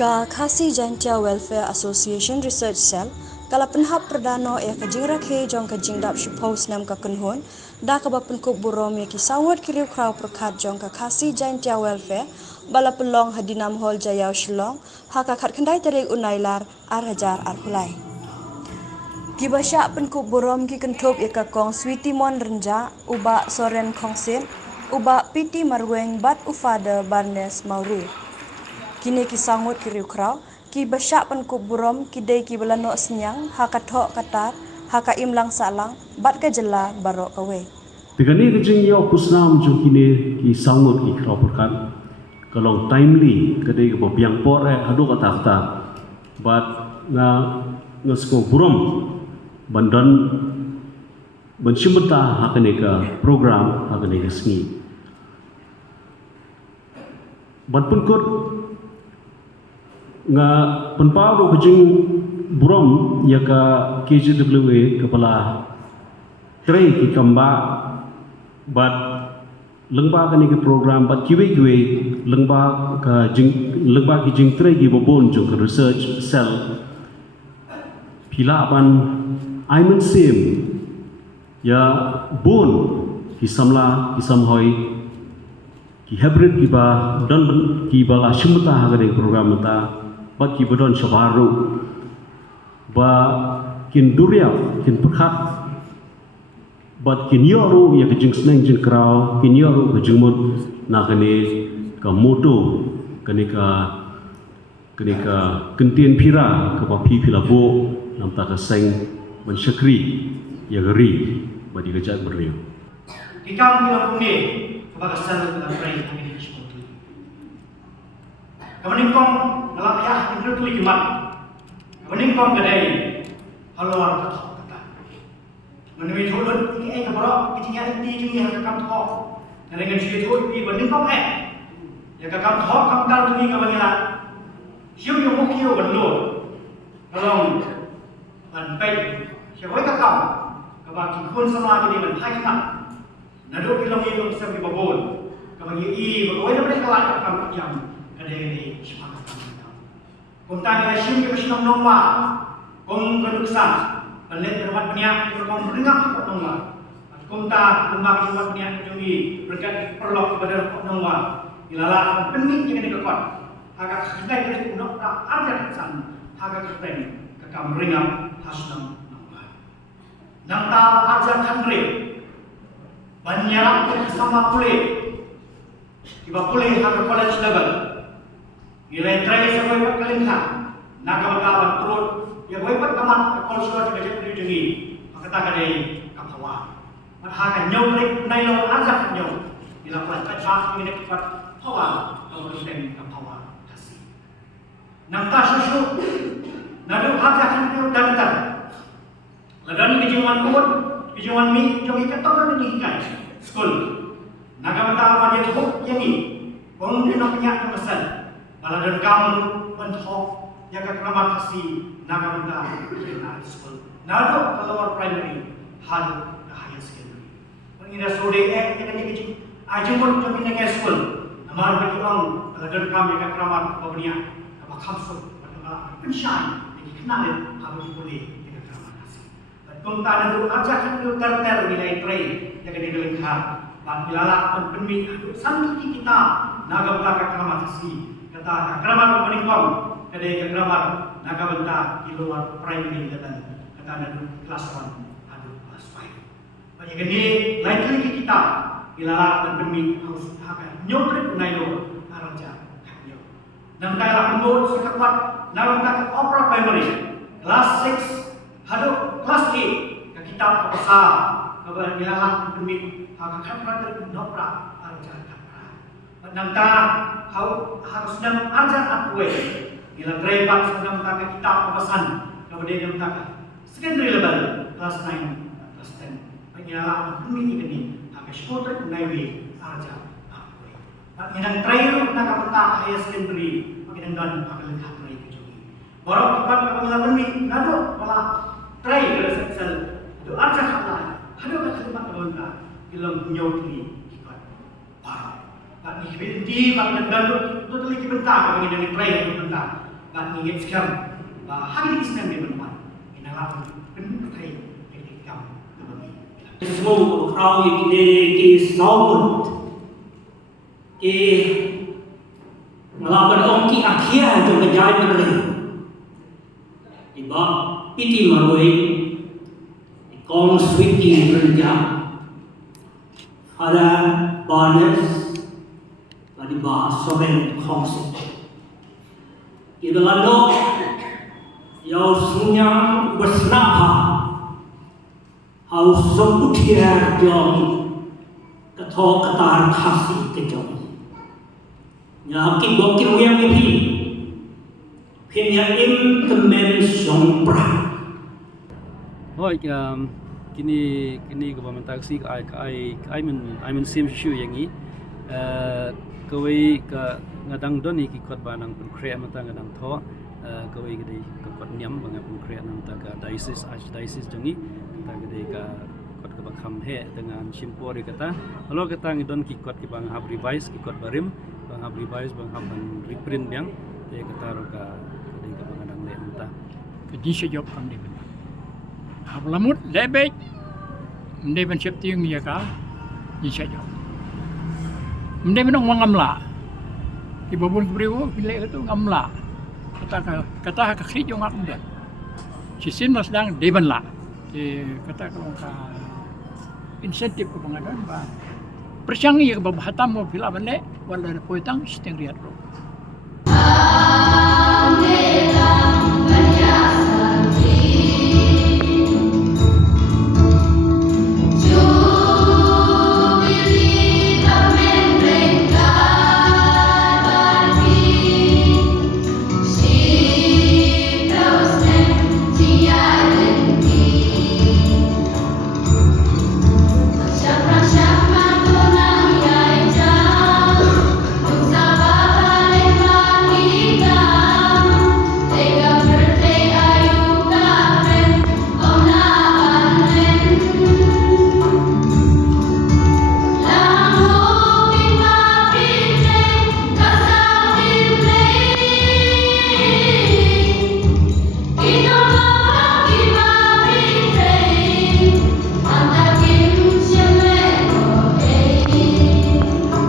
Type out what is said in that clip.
Ka Khasi Jantia Welfare Association Research Cell kala penhap perdana ia kajing rakhe jong kajing dap shupos nam ka kunhun da ka bapen kuk burom ya ki sawat kiriu kraw perkat jong ka Khasi Jantia Welfare bala pelong hadinam hol jayau shilong ha ka khat khandai tarik unailar ar hajar ar hulai ki basyak penkuk burom ki kentup ya ka kong Sweety Mon Renja uba Soren Khongsin uba Piti Marweng bat ufada Barnes Mauru kini ki sangut kiriu kraw ki basyak penkuk burom ki dei ki belano senyang ha kathok katar ha ka imlang salang bat ka jela barok kawe Tegani kejing yo kusnam jo kini ki sangut ki kraw perkan kalong timely kadai ke biang pore hadu kata bat nga sko burom bandan bensimta hakane ka program hakane ka sni bat penkut nga penpau do kejing burom ya ka KJWA kepala trei ki kamba bat lengba kani ke program bat kiwe lengba ki jing trei ki bobon jong research cell pila ban aimen sim ya bon ki samla ki samhoi ki hybrid ki ba don ki bala shumta hagare program ta bat ki bodon shabaru ba kin duria kin pakhat bat kin yoru ya kejing sneng jing kraw kin yoru kejing mot na kane ka moto kane ka kentien pira ka pa pi pila bo nam ta ka seng ban syakri ya gari ba di gajak beriu Ikam bilang kuni kepada sel dan pray kami di sini. Kemudian kong dalam ayah itu tulis kimat. Kemudian kong kedai haluan kata. Menurut hulun ini keberapa kecilnya ini yang kakam thok. Dan dengan cerita itu kemudian kong ya kakam thok kakam tahu ini kebanyakan. Siapa yang mau kio berlor. Kalau banpai siapa kakam kepada kun sama jadi banpai kakam. Naduk kilang ilmu seperti babon, kemudian bagaimana mereka lakukan kampung jam, kadang-kadang semangat kampung. Kontanya asyik kita senang nomba, kong keduksan, balik berbuat banyak, kong beringat apa nomba. Konta nomba berbuat banyak jadi berkat perlu kepada nomba. Ilalah penting jangan dikekot. Agak sedai kita nak ada kesan, agak ketemu kekam beringat hasil nomba. Nang tahu ajar kandri. Banyak sama kulit, tiba kulit harus college level. Nilai try sampai buat kelingkang, nak kawan turun, ya boleh buat kaman kalau sudah tidak jadi jadi, maka tak ada kapawa. Maka kan nyobrik nailo azab nyob, bila kuat kacak ini kuat kawan, kalau sudah kapawa kasih. Nampak susu, nadu azab kan nyok dantar. Ladani kejiwan kuat. Kejuan mi jogi ketok ni kan school naga mata dia tu yang ni orang dia nak punya pesan kalau dan kamu bentuk yang keramah kasih naga mata dia school nado kalau primary hal higher secondary pengira sore yang ni kecil aja pun jogi dengan school amar bagi orang kalau dan kamu yang keramah bawanya apa kamsul apa pensyai jadi kenal apa boleh Kongta dan ajar itu terter nilai tray yang kena dilengkap. Bila penmi santi kita naga benda kekramat kasih kata kekramat meningkong kedai kekramat naga benda di luar primary level kata ada kelas 1 ada kelas 5. Bagi kini likely kita bila penmi harus akan nyobrik nailo araja kanyo. Dan kailah pembot sekuat naga benda opera primary kelas 6 Halo, kelas A, kita besar, kepada ilalah demi hakakan pada nopra ajar kapra. Nangta harus nam ajar aku. Bila trebat sedang tak kita pesan kepada dia tak. Secondary level kelas 9, kelas 10. Pengilalah demi ini hakakan shorter naiwi ajar aku. Yang terakhir nak kata higher secondary, bagi dan akan lihat lagi juga. Baru kita pengilalah demi nado malah try ke sel itu aja kata ada kata tempat kita bilang nyoti kita parah tak dibenti bang dan itu lagi bentar bagi dari try itu bentar ba ni scam ba hari Islam di mana inalap penuh kai etikam kami semua kau yang di sahabat melawan orang ki akhir tu kejai mereka iba piti maroi kong switi kerja ada bonus bagi bahas soren kongsi iba lalu yang sunyang bersnapa harus sebutir jom ketok ketar kasih kejom nhà kinh bộ kinh nghiệm như thế nhà implement song pra Hoi kini government taxi ai men sim shu yang ni kawai ka ngadang doni ki kot banang pun krea mata ngadang tho kawai gede ka kot niam bang pun krea nang ta ka diocese archdiocese jangi ta gede ka kot ka bakham he dengan simpo ri kata kalau kata ngidon ki kot ki bang hab revise ki kot barim bang hab revise bang hab reprint yang te kata ro ka gede ka bang ngadang le mata Jadi saya jawab kami ni. Lamut lebih, mending mencap tiang dia kah? Jadi saya jawab. Mending menang ngamla. Ibu pun beribu, pilih itu ngamla. Kata kaki jong aku dah. Sistem nas sedang deban lah. Kata kalau insentif ke pengadaan bah. Persiangi ke bahatam mau pilih mana, walau ada poitang setengah riat.